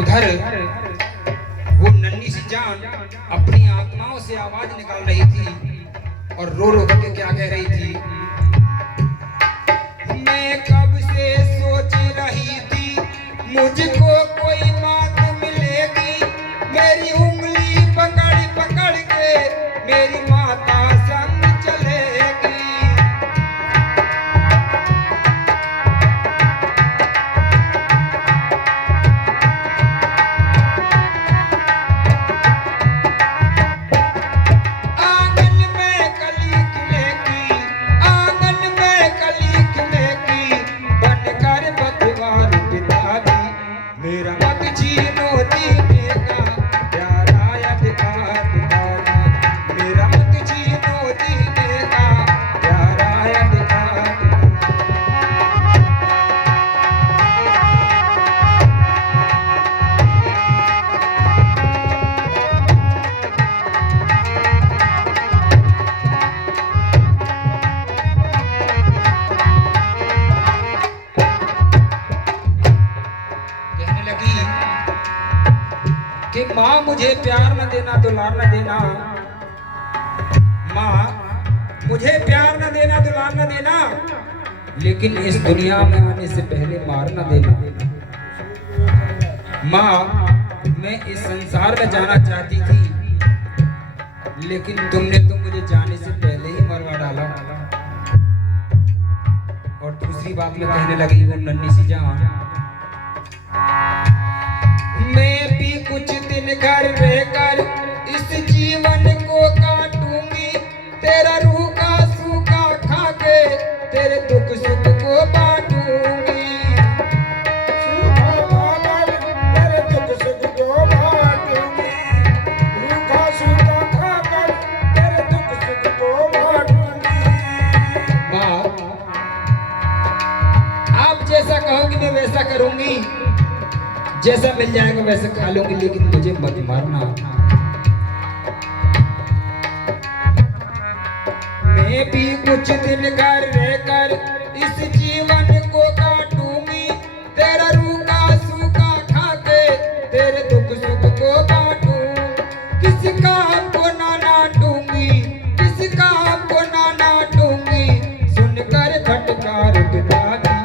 उधर वो नन्ही सी जान अपनी आत्माओं से आवाज निकाल रही थी और रो रो करके क्या कह रही थी। मैं कब से सोच रही थी मुझको कोई बात मिलेगी, मेरी उंगली पकड़ पकड़ के मेरी माता संग चलेगी। आंगन में कली खिलेगी, आंगन में कली खिलेगी, बनकर पतवार पिताजी मेरा मत छीनो जीने का प्यारा अधिकार पिताजी, मेरा मत छीनो जीने का प्यारा अधिकार। कहने लगी कि माँ मुझे प्यार न देना, दुलार न देना, माँ मुझे प्यार न देना, दुलार न देना, लेकिन इस दुनिया में आने से पहले मार न देना। माँ मैं इस संसार में जाना चाहती थी, लेकिन तुमने तो मुझे जाने से पहले ही मरवा डाला। और दूसरी बात में कहने लगी वो नन्ही सी जान, मैं भी कुछ दिन घर रहकर इस जीवन को काटूंगी, तेरा रूखा सूखा खा के तेरे दुख सुख को बांटूंगी। सूखा खाकर तेरे दुख सुख को बांटूंगी, रूखा सूखा खाकर तेरे दुख सुख को बांटूंगी। माँ आप जैसा कहोगी मैं वैसा करूंगी, जैसा मिल जाएगा वैसे खा लूंगी, लेकिन मुझे मत मारना। मैं भी कुछ दिन घर रहकर इस जीवन को काटूंगी, तेरा रूखा सूखा खा के तेरे दुख सुख को बांटूं। किसी काम को ना डांटूंगी, किसी काम को ना डांटूंगी, सुनकर फटकार पिताजी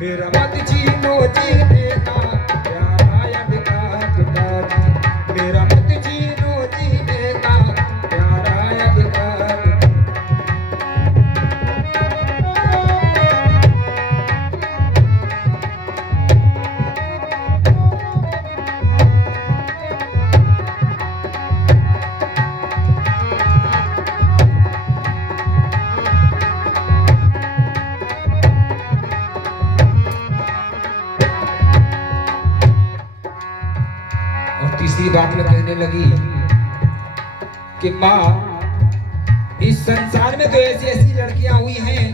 मेरा मत छीनो जीने का प्यारा अधिकार पिताजी, मेरा मत छीनो जीने का प्यारा अधिकार। और तीसरी बात में कहने लगी कि माँ इस संसार में तो ऐसी ऐसी लड़कियां हुई हैं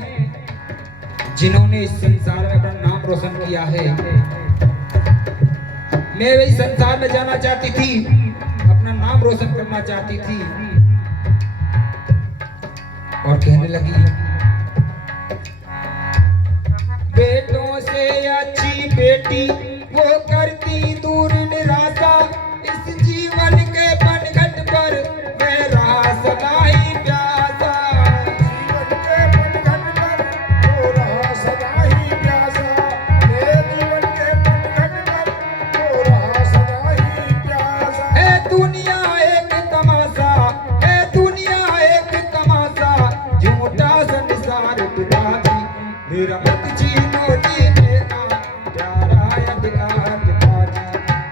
जिन्होंने इस संसार में अपना नाम रोशन किया है। मैं वही संसार में जाना चाहती थी, अपना नाम रोशन करना चाहती थी। और कहने लगी बेटों से अच्छी बेटी वो करती दूर निराशा, इस जीवन के बनघट पर मैं रहा सदा ही प्यासा। जीवन के बनघट पर तो रहा सदा ही प्यासा, मेरे जीवन के बनघट पर तो रहा सदा ही प्यासा। है दुनिया एक तमाशा, है दुनिया एक तमाशा, झूठा संसार पिताजी मेरा मत छीनो जीने का प्यारा अधिकार पिताजी,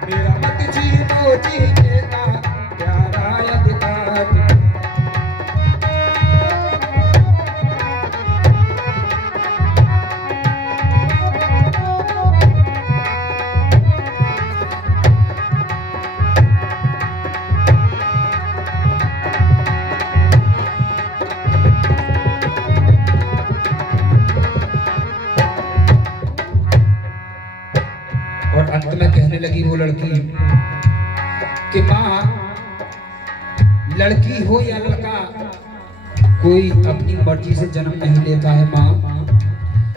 मेरा मत छीनो जीने का प्यारा अधिकार। और अंत में कहने लगी वो लड़की कि माँ लड़की हो या लड़का कोई अपनी मर्जी से जन्म नहीं लेता है माँ,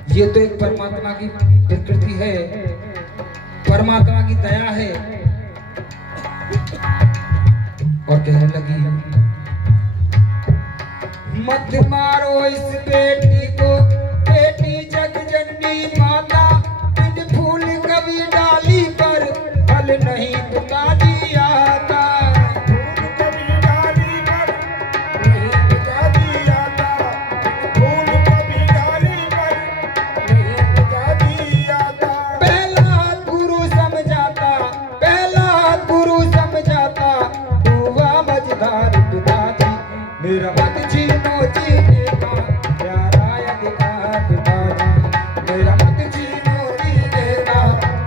ये तो एक परमात्मा की प्रकृति है, परमात्मा की दया है कहने लगी, मत मारो इस बेटी को, बेटी जग जननी माता, बिन फूल कभी डाली पर फल नहीं पिताजी आता। फूल कभी डाली पर नहीं पिताजी आता, फूल कभी डाली पर नहीं पिताजी आता। पहला गुरु समझाता, पहला गुरु समझाता, हुआ मझधार पिताजी, मेरा मत छीनो जीने का प्यारा अधिकार पिताजी, मेरा मत छीनो जीने का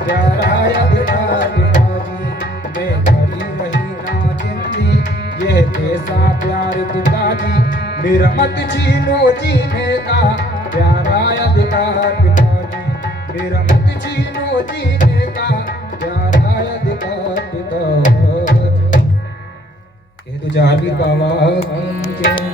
प्यारा अधिकार पिताजी, मैं भरी रही ना जिंदगी यह कैसा प्यार पिताजी, मेरा मत छीनो जीने का प्यारा अधिकार पिताजी, मेरा मत छीनो जीने का प्यारा अधिकार पिताजी। कह दो जाबी बाबा की जय।